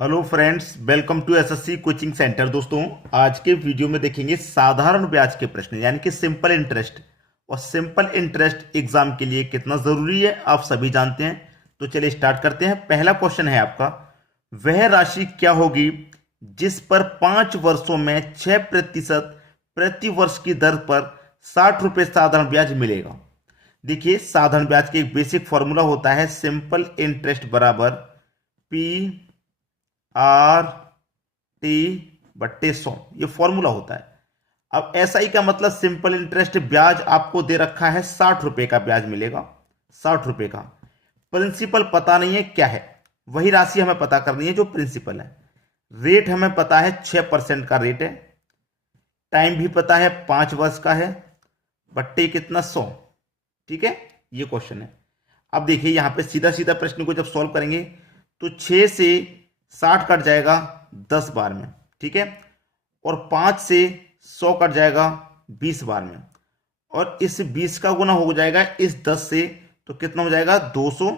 Hello friends, welcome to SSC coaching centre. दोस्तों, आज के वीडियो में देखेंगे साधारण ब्याज के प्रश्न यानी कि सिंपल इंटरेस्ट। और सिंपल इंटरेस्ट एग्जाम के लिए कितना जरूरी है आप सभी जानते हैं। तो चलिए स्टार्ट करते हैं। पहला क्वेश्चन है आपका, वह राशि क्या होगी जिस पर 5 वर्षों में 6% प्रति वर्ष की दर पर 60 रुपये साधारण ब्याज मिलेगा। देखिए, साधारण ब्याज के एक बेसिक फॉर्मूला होता है सिंपल इंटरेस्ट बराबर पी आर टी बट्टे 100। ये फॉर्मूला होता है। अब एसआई का मतलब सिंपल इंटरेस्ट, ब्याज आपको दे रखा है 60 रुपए का ब्याज मिलेगा। 60 रुपए का प्रिंसिपल पता नहीं है क्या है, वही राशि हमें पता करनी है जो प्रिंसिपल है। रेट हमें पता है 6% का रेट है। टाइम भी पता है 5 वर्ष का है। बट्टे कितना 100। ठीक है, ये क्वेश्चन है। अब देखिए यहां पे सीधा सीधा प्रश्न को जब सॉल्व करेंगे तो 6 से 60 कट जाएगा 10 बार में। ठीक है, और 5 से 100 कट जाएगा 20 बार में। और इस 20 का गुना हो जाएगा इस 10 से, तो कितना हो जाएगा 200।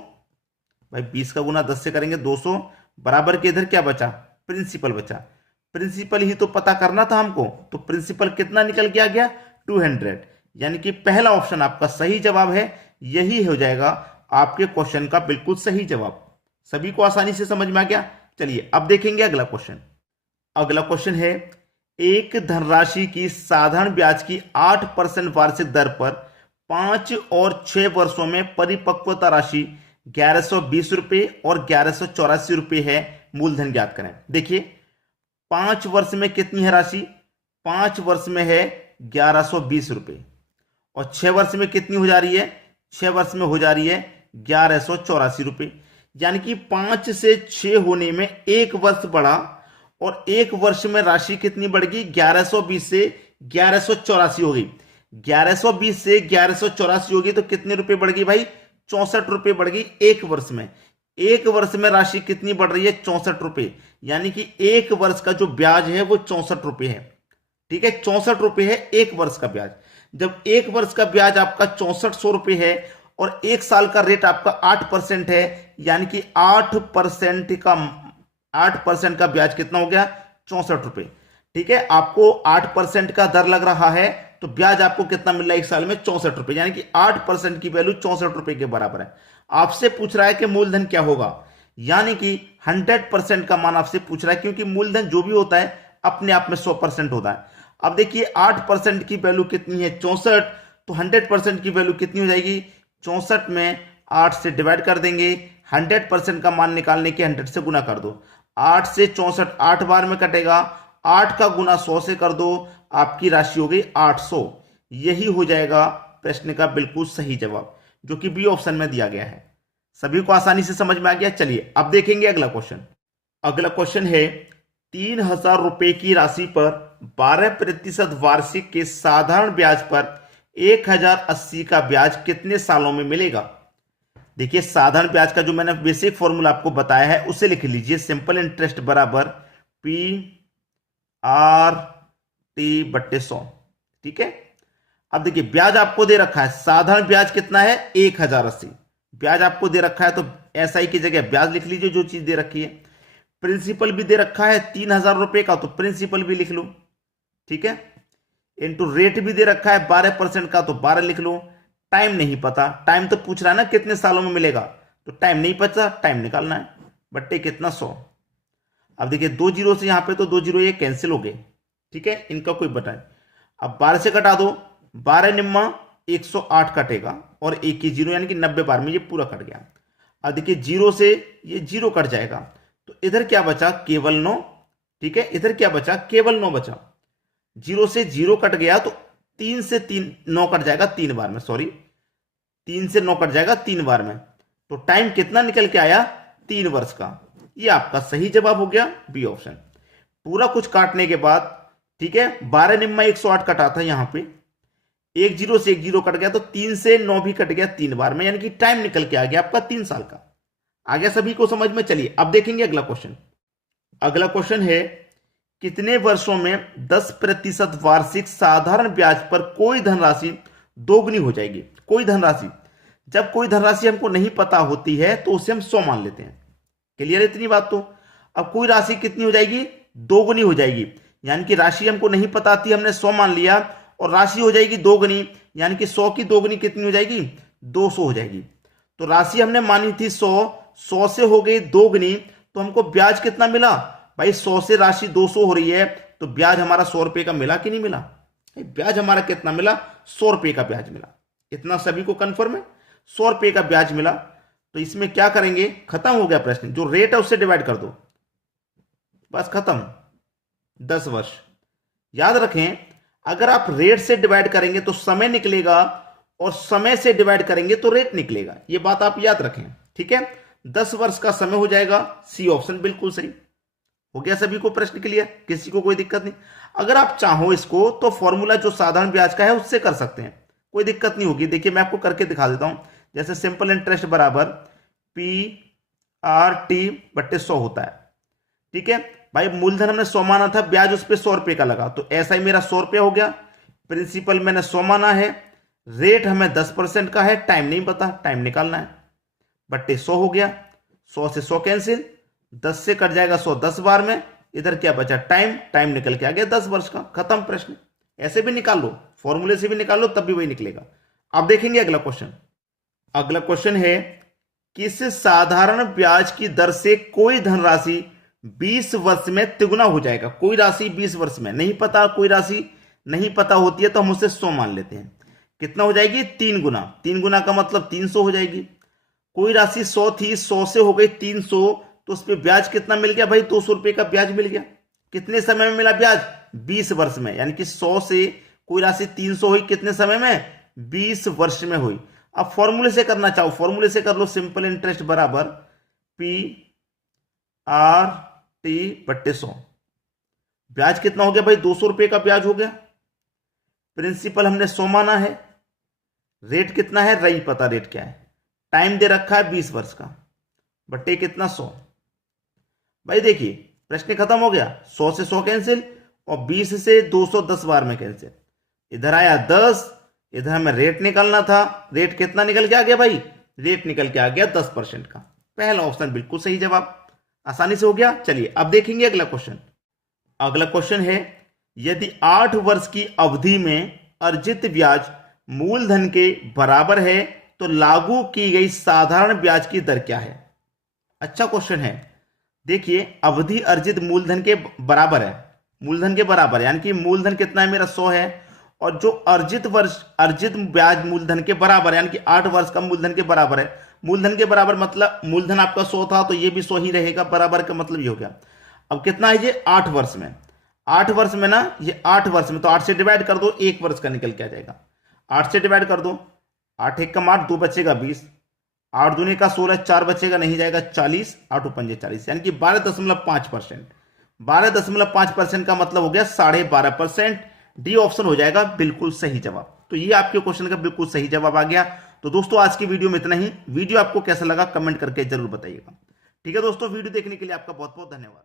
भाई 20 का गुना 10 से करेंगे 200। बराबर के इधर क्या बचा, प्रिंसिपल बचा। प्रिंसिपल ही तो पता करना था हमको, तो प्रिंसिपल कितना निकल के आ गया 200। यानी कि पहला ऑप्शन आपका सही जवाब है। यही हो जाएगा आपके क्वेश्चन का बिल्कुल सही जवाब। सभी को आसानी से समझ में आ गया। चलिए अब देखेंगे अगला क्वेश्चन। अगला क्वेश्चन है, एक धनराशि की साधारण ब्याज की 8% वार्षिक दर पर 5 और 6 वर्षों में परिपक्वता राशि 1120 रुपये और 1184 रुपये है। मूलधन ज्ञात करें। देखिए 5 वर्ष में कितनी है राशि, 5 वर्ष में है 1120 रुपये। और 6 वर्ष में कितनी हो जा रही है, 6 वर्ष में हो जा रही है 1184 रुपये। यानी कि 5 से 6 होने में 1 वर्ष बढ़ा, और 1 वर्ष में राशि कितनी बढ़ गई, 1120 से 1184 हो गई। 1120 से 1184 होगी तो कितने रुपए बढ़ गई भाई, 64 रुपये बढ़ गई 1 वर्ष में। 1 वर्ष में राशि कितनी बढ़ रही है, 64 रुपये। यानी कि 1 वर्ष का जो ब्याज है वो 64 रुपये है। ठीक है, 64 रुपये है 1 वर्ष का ब्याज। जब 1 वर्ष का ब्याज आपका 6400 रुपये है और 1 साल का रेट आपका 8% है, यानी कि 8% का ब्याज कितना हो गया, 64 रुपये। ठीक है, आपको 8% का दर लग रहा है तो ब्याज आपको कितना मिल रहा है 1 साल में, 64 रुपये। यानी कि 8% की वैल्यू 64 रुपये के बराबर है। आपसे पूछ रहा है कि मूलधन क्या होगा, यानी कि 100% का मान आपसे पूछ रहा है, क्योंकि मूलधन जो भी होता है अपने आप में 100% होता है। अब देखिए 8% की वैल्यू कितनी है, 64, तो 100% की वैल्यू कितनी हो जाएगी, 64 में 8 से डिवाइड कर देंगे। 100% का मान निकालने के 100 से गुना कर दो। 8 से 64 8 बार में कटेगा, 8 का गुना 100 से कर दो, आपकी राशि हो गई 800। यही हो जाएगा प्रश्न का बिल्कुल सही जवाब, जो कि बी ऑप्शन में दिया गया है। सभी को आसानी से समझ में आ गया। चलिए अब देखेंगे अगला क्वेश्चन। अगला क्वेश्चन है, 3000 रुपये की राशि पर 12% वार्षिक के साधारण ब्याज पर 1080 का ब्याज कितने सालों में मिलेगा। देखिए साधारण ब्याज का जो मैंने बेसिक फॉर्मूला आपको बताया है उसे लिख लीजिए, सिंपल इंटरेस्ट बराबर पी आर टी बट्टे 100। ठीक है, अब देखिए ब्याज आपको दे रखा है, साधारण ब्याज कितना है 1080। ब्याज आपको दे रखा है तो एसआई की जगह ब्याज लिख लीजिए जो चीज दे रखी है। प्रिंसिपल भी दे रखा है 3000 रुपये का, तो प्रिंसिपल भी लिख लो। ठीक है, इंटू रेट भी दे रखा है 12% का, तो 12 लिख लो। टाइम नहीं पता, टाइम तो पूछ रहा है ना कितने सालों में मिलेगा, तो टाइम नहीं पता, टाइम निकालना है। बट्टे कितना 100। अब देखिए 2 जीरो से यहां पे तो 2 जीरो ये कैंसिल हो गए। ठीक है, इनका कोई बटा नहीं। अब 12 से कटा दो, 12 निम्मा 108 कटेगा, और एक ही जीरो यानी कि 90 बार में ये पूरा कट गया। अब देखिए जीरो से ये जीरो कट जाएगा, तो इधर क्या बचा, केवल 9। ठीक है, इधर क्या बचा, केवल 9 बचा। जीरो से जीरो कट गया तो 3 से 3 9 कट जाएगा 3 बार में, सॉरी 3 से 9 कट जाएगा 3 बार में। तो टाइम कितना निकल के आया, 3 वर्ष का। ये आपका सही जवाब हो गया बी ऑप्शन। पूरा कुछ काटने के बाद, ठीक है, 12 निम्मा 108 कटा था यहां पे, एक जीरो से एक जीरो कट गया, तो 3 से 9 भी कट गया 3 बार में, यानी कि टाइम निकल के आ गया आपका 3 साल का। आ गया सभी को समझ में। चलिए अब देखेंगे अगला क्वेश्चन। अगला क्वेश्चन है, कितने वर्षों में 10% वार्षिक साधारण ब्याज पर कोई धनराशि दोगुनी हो जाएगी। कोई धनराशि, जब कोई धनराशि हमको नहीं पता होती है तो उसे हम 100 मान लेते हैं। क्लियर है इतनी बात। तो अब कोई राशि कितनी हो जाएगी, दोगुनी हो जाएगी, यानी कि राशि हमको नहीं पता थी, हमने 100 मान लिया और राशि हो जाएगी दोगुनी, यानी कि 100 की दोगुनी कितनी हो जाएगी, 200 हो जाएगी। तो राशि हमने मानी थी 100 से हो गई दोगुनी, तो हमको ब्याज कितना मिला भाई, 100 से राशि 200 हो रही है, तो ब्याज हमारा 100 रुपए का मिला कि नहीं मिला, ब्याज हमारा कितना मिला, 100 रुपए का ब्याज मिला। इतना सभी को कंफर्म है, 100 रुपए का ब्याज मिला। तो इसमें क्या करेंगे, खत्म हो गया प्रश्न, जो रेट है उससे डिवाइड कर दो, बस खत्म, 10 वर्ष। याद रखें, अगर आप रेट से डिवाइड करेंगे तो समय निकलेगा और समय से डिवाइड करेंगे तो रेट निकलेगा, यह बात आप याद रखें, ठीक है। 10 वर्ष का समय हो जाएगा, सी ऑप्शन बिल्कुल सही हो गया। सभी को प्रश्न क्लियर, किसी को कोई दिक्कत नहीं। अगर आप चाहो इसको तो फॉर्मूला जो साधारण ब्याज का है उससे कर सकते हैं, कोई दिक्कत नहीं होगी। देखिए मैं आपको करके दिखा देता हूं, जैसे सिंपल इंटरेस्ट बराबर PRT/100 होता है, ठीक है भाई। मूलधन हमने 100 माना था, ब्याज उस पर 100 रुपए का लगा, तो ऐसा ही मेरा 100 रुपया हो गया। प्रिंसिपल मैंने 100 माना है, रेट हमें 10% का है, टाइम नहीं पता, टाइम निकालना है, बट्टे 100 हो गया। 100 से 100 कैंसिल, 10 से कट जाएगा 100 10 बार में, इधर क्या बचा, टाइम, टाइम निकल के आ गया 10 वर्ष का, खत्म प्रश्न। ऐसे भी निकाल लो, फॉर्मूले से भी निकाल लो, तब भी वही निकलेगा। अब देखेंगे अगला क्वेश्चन। अगला क्वेश्चन है, किस साधारण ब्याज की दर से कोई धनराशि 20 वर्ष में तिगुना हो जाएगा। कोई राशि 20 वर्ष में नहीं पता, कोई राशि नहीं पता होती है तो हम उसे 100 मान लेते हैं। कितना हो जाएगी, 3 गुना। 3 गुना का मतलब 300 हो जाएगी। कोई राशि 100 थी, 100 से हो गई 300, तो उस पर ब्याज कितना मिल गया भाई, 200 रुपए का ब्याज मिल गया। कितने समय में मिला ब्याज, 20 वर्ष में, यानी कि 100 से कोई राशि 300 हुई, कितने समय में, 20 वर्ष में हुई। अब फॉर्मूले से करना चाहो, फॉर्मूले से कर लो, सिंपल इंटरेस्ट बराबर PRT/100। ब्याज कितना हो गया भाई, 200 रुपए का ब्याज हो गया। प्रिंसिपल हमने 100 माना है, रेट कितना है नहीं पता, रेट क्या है, टाइम दे रखा है 20 वर्ष का, बट्टे कितना 100। भाई देखिए प्रश्न खत्म हो गया, 100 से 100 कैंसिल और 20 से 200 10 बार में कैंसिल, इधर आया 10, इधर हमें रेट निकालना था, रेट कितना निकल के आ गया भाई, रेट निकल के आ गया 10% का। पहला ऑप्शन बिल्कुल सही जवाब, आसानी से हो गया। चलिए अब देखेंगे अगला क्वेश्चन। अगला क्वेश्चन है, यदि 8 वर्ष की अवधि में अर्जित ब्याज मूलधन के बराबर है तो लागू की गई साधारण ब्याज की दर क्या है। अच्छा क्वेश्चन है। देखिए अवधि अर्जित मूलधन के बराबर है, मूलधन के बराबर यानी कि मूलधन कितना है मेरा 100 है, और जो अर्जित ब्याज मूलधन के बराबर यानी कि 8 वर्ष का मूलधन के बराबर है। मूलधन के बराबर मतलब मूलधन आपका 100 था तो ये भी 100 ही रहेगा, बराबर का मतलब ये हो गया। अब कितना है ये, 8 वर्ष में, 8 वर्ष में ना, ये 8 वर्ष में, तो 8 से डिवाइड कर दो, 1 वर्ष का निकल के आ जाएगा। 8 से डिवाइड कर दो, 8 1 का 8, 2 बचेगा 20, 8 दूनी का 16, 4 बचेगा नहीं जाएगा 40, 8 पंजे 40, यानी कि 12.5%। 12.5% का मतलब हो गया 12.5%। डी ऑप्शन हो जाएगा बिल्कुल सही जवाब। तो ये आपके क्वेश्चन का बिल्कुल सही जवाब आ गया। तो दोस्तों आज की वीडियो में इतना ही। वीडियो आपको कैसा लगा कमेंट करके जरूर बताइएगा। ठीक है दोस्तों, वीडियो देखने के लिए आपका बहुत बहुत धन्यवाद।